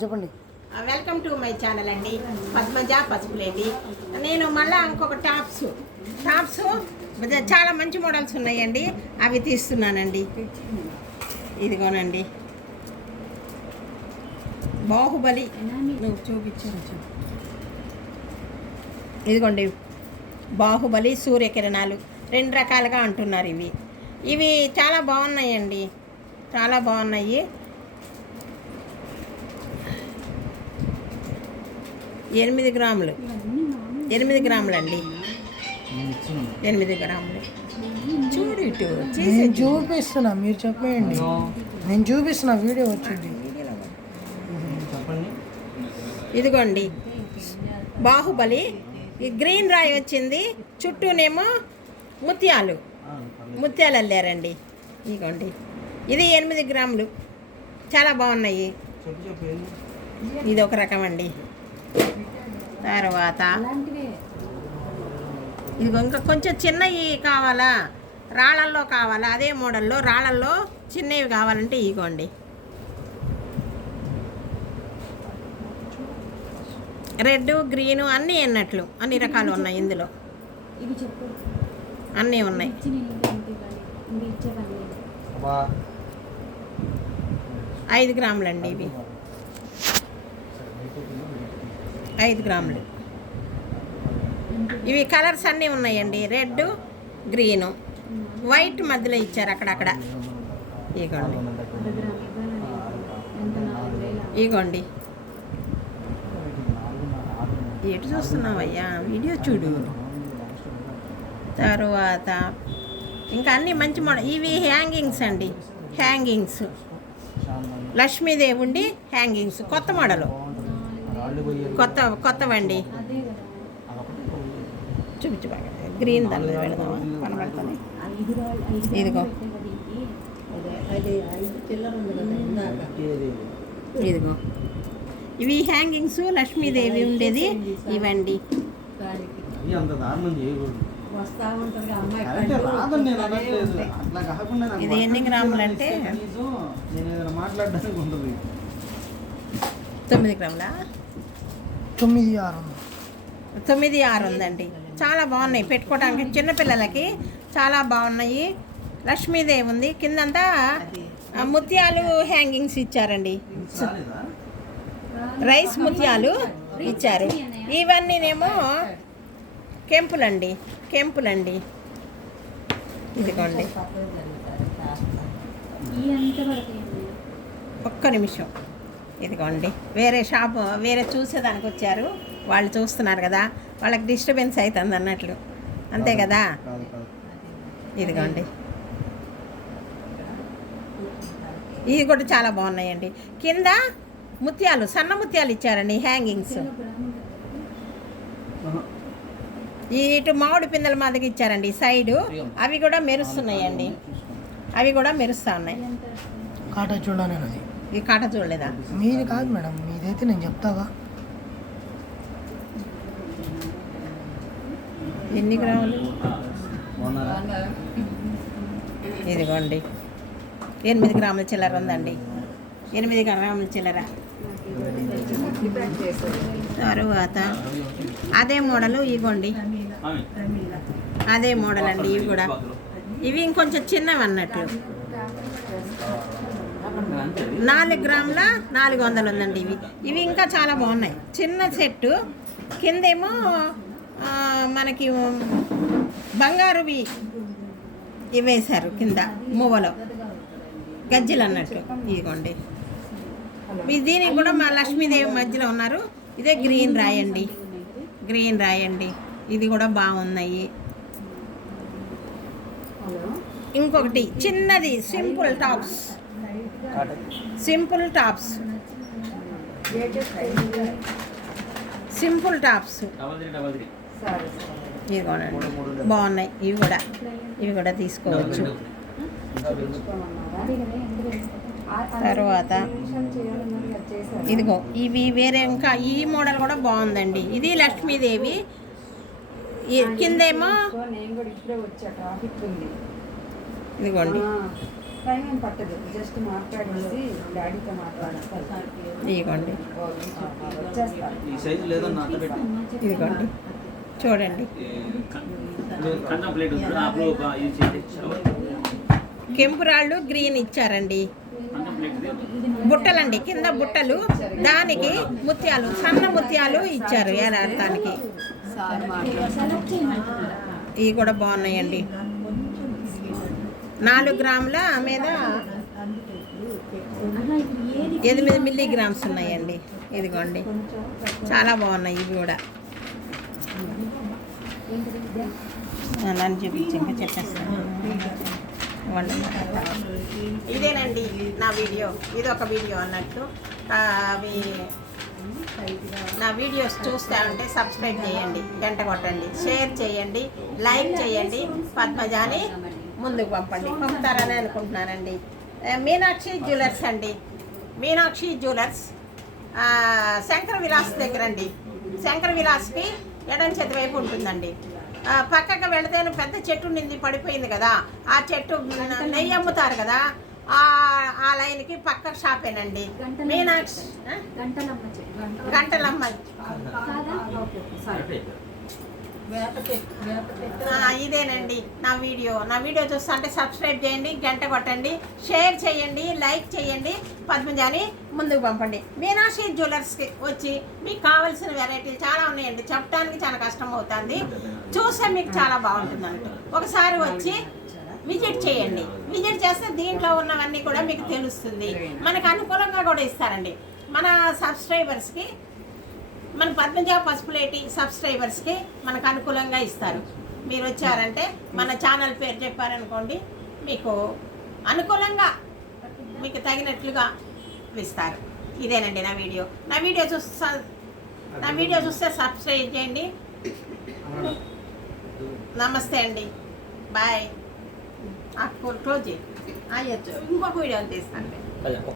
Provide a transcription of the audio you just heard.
చెప్పండి. Welcome to my channel అండి. పద్మజ పసుపులేండి. నేను మళ్ళా ఇంకొక టాప్స్. టాప్స్ చాలా మంచి మోడల్స్ ఉన్నాయండి. అవి తీస్తున్నానండి. ఇదిగోనండి. బాహుబలి. నువ్వు చూపించాను చూ ఇదిగోండి. బాహుబలి సూర్యకిరణాలు. రెండు రకాలుగా అంటున్నారు ఇవి. ఇవి చాలా బాగున్నాయండి. చాలా బాగున్నాయి. ఎనిమిది గ్రాములు. ఎనిమిది గ్రాములు అండి ఎనిమిది గ్రాములు. చూడు ఇటు నేను చూపిస్తున్నా మీరు చెప్పేయండి. నేను చూపిస్తున్నా వీడియో వచ్చింది. ఇదిగోండి. బాహుబలి ఈ గ్రీన్ రాయి వచ్చింది. చుట్టూనేమో ముత్యాలు. ముత్యాలు అల్లారండి. ఇదిగోండి. ఇది ఎనిమిది గ్రాములు. చాలా బాగున్నాయి. ఇది ఒక రకం అండి తర్వాత ఇదిగో ఇంకా కొంచెం చిన్నవి కావాలా? రాళ్ళల్లో కావాలా? అదే మోడల్లో రాళ్ళల్లో చిన్నవి కావాలంటే ఇగోండి. రెడ్ గ్రీను అన్నీ అన్నట్లు. అన్ని రకాలు ఉన్నాయి ఇందులో. అన్నీ ఉన్నాయి. ఐదు గ్రాములండి ఇవి. ఐదు గ్రాములు. ఇవి కలర్స్ అన్నీ ఉన్నాయండి. Red green. వైట్ మధ్యలో ఇచ్చారు అక్కడక్కడ. ఇగోండి. ఇగోండి. ఎటు చూస్తున్నావయ్యా? వీడియో చూడు. తరువాత ఇంకా అన్నీ మంచి మోడల్ ఇవి హ్యాంగింగ్స్ అండి. హ్యాంగింగ్స్. లక్ష్మీదేవి ఉండి హ్యాంగింగ్స్. కొత్త మోడలు. కొత్త కొత్తవండి అదే కదా. చూపించు బాగా. గ్రీన్ పెడదామా? కనబడుతుంది. ఇదిగో. ఇదిగో. ఇవి హ్యాంగింగ్స్ లక్ష్మీదేవి ఉండేది ఇవండి ఇది ఎన్ని గ్రాములు అంటే? తొమ్మిది గ్రాముల? తొమ్మిది ఆరు తొమ్మిది ఆరు ఉందండి. చాలా బాగున్నాయి. పెట్టుకోవడానికి చిన్నపిల్లలకి చాలా బాగున్నాయి. లక్ష్మీదేవి ఉంది. కిందంతా ఆ, ముత్యాలు హ్యాంగింగ్స్ ఇచ్చారండి. రైస్ ముత్యాలు ఇచ్చారు. ఇవన్నీనేమో కెంపులండి. కెంపులండి. ఇదిగోండి. ఒక్క నిమిషం. ఇదిగోండి. వేరే షాప్ వేరే చూసేదానికి వచ్చారు. వాళ్ళు చూస్తున్నారు కదా. వాళ్ళకి డిస్టర్బెన్స్ అవుతుంది అన్నట్లు. అంతే కదా ఇదిగోండి. ఇవి కూడా చాలా బాగున్నాయండి. కింద ముత్యాలు సన్న ముత్యాలు ఇచ్చారండి హ్యాంగింగ్స్ ఇటు మామిడి పిందెల మాదిరి ఇచ్చారండి సైడు అవి కూడా మెరుస్తున్నాయండి. అవి కూడా మెరుస్తా ఉన్నాయి. ఈ కాట చూడలేదా? మీది కాదు మేడం మీదైతే నేను చెప్తాగా. ఎన్ని గ్రాములు? ఇదిగోండి. ఎనిమిది గ్రాముల చిల్లర ఉందండి. ఎనిమిది గ్రాముల చిల్లర. తరువాత అదే మోడలు ఇగోండి అదే మోడల్ అండి ఇవి కూడా. ఇవి ఇంకొంచెం చిన్నవి అన్నట్లు నాలుగు గ్రాముల నాలుగు వందలు ఉందండి ఇవి. ఇవి ఇంకా చాలా బాగున్నాయి. చిన్న సెట్టు. కిందేమో మనకి బంగారువి ఇవి వేశారు కింద మువ్వలో. గజ్జలు అన్నట్టు. ఇదిగోండి. దీనికి కూడా మా లక్ష్మీదేవి మధ్యలో ఉన్నారు. ఇదే గ్రీన్ రాయండి. గ్రీన్ రాయండి. ఇది కూడా బాగున్నాయి. ఇంకొకటి చిన్నది simple tops. Simple tops simple tops ఇదిగోనండి. బాగున్నాయి. ఇవి కూడా. ఇవి కూడా తీసుకోవచ్చు. తర్వాత ఇదిగో ఇవి వేరే ఇంకా ఈ మోడల్ కూడా బాగుందండి. ఇది లక్ష్మీదేవి. కిందేమో నేను కూడా ఇప్పుడే వచ్చా ట్రాఫిక్ ఉంది. ఇదిగోండి. టైం ఏం పట్టదు. జస్ట్ మాట్లాడేసి డాడీతో ఇదిగోండి. ఇదిగోండి. చూడండి. కన్నం ప్లేట్ ఉంది. ఆ బ్లూ యూజ్ చేయండి కెంపు రాళ్ళు గ్రీన్ ఇచ్చారండి. బుట్టలండి. కింద బుట్టలు దానికి ముత్యాలు సన్న ముత్యాలు ఇచ్చారు ఏలాడటానికి ఇవి కూడా బాగున్నాయండి. నాలుగు గ్రాముల మీద ఎనిమిది మిల్లీగ్రామ్స్ ఉన్నాయండి. ఇదిగోండి. చాలా బాగున్నాయి ఇవి కూడా. నన్ను చూపించి ఇంకా చెప్పేస్తాను. ఇదేనండి నా వీడియో. ఇది ఒక వీడియో అన్నట్టు. అవి నా వీడియోస్ చూస్తా ఉంటే సబ్స్క్రైబ్ చేయండి గంట కొట్టండి. షేర్ చేయండి లైక్ చేయండి. పద్మజాని ముందుకు పంపండి. పంపుతారని అనుకుంటున్నానండి. మీనాక్షి జ్యువెలర్స్ అండి. మీనాక్షి జ్యువెలర్స్. శంకర విలాస్ దగ్గర అండి శంకర విలాస్కి ఎడం చేతి వైపు ఉంటుందండి. పక్కకు వెళితే పెద్ద చెట్టు నింది పడిపోయింది కదా. ఆ చెట్టు నెయ్యి అమ్ముతారు కదా. ఆ లైన్కి పక్క షాపేనండి. మీనాక్షి? గంటలమ్మ గంటలమ్మ. ఇదేనండి నా వీడియో. నా వీడియో చూస్తుంటే సబ్స్క్రైబ్ చేయండి గంట కొట్టండి షేర్ చేయండి లైక్ చేయండి పద్మజాని ముందుకు పంపండి. మీనాక్షి జ్యువెలర్స్కి వచ్చి మీకు కావాల్సిన వెరైటీలు చాలా ఉన్నాయండి. చెప్పడానికి చాలా కష్టం అవుతుంది. చూస్తే మీకు చాలా బాగుంటుంది ఒకసారి వచ్చి విజిట్ చేయండి. విజిట్ చేస్తే దీంట్లో ఉన్నవన్నీ కూడా మీకు తెలుస్తుంది. మనకు అనుకూలంగా కూడా ఇస్తారండి. మన సబ్స్క్రైబర్స్కి మన పద్మజ పసుపులేటి సబ్స్క్రైబర్స్కి మనకు అనుకూలంగా ఇస్తారు. మీరు వచ్చారంటే మన ఛానల్ పేరు చెప్పారనుకోండి మీకు అనుకూలంగా మీకు తగినట్లుగా ఇస్తారు. ఇదేనండి నా వీడియో. నా వీడియో చూస్తా నా వీడియో చూస్తే సబ్స్క్రైబ్ చేయండి. నమస్తే అండి. బాయ్. క్లోజ్ చేయి. ఇంకొక వీడియో తీస్తాను.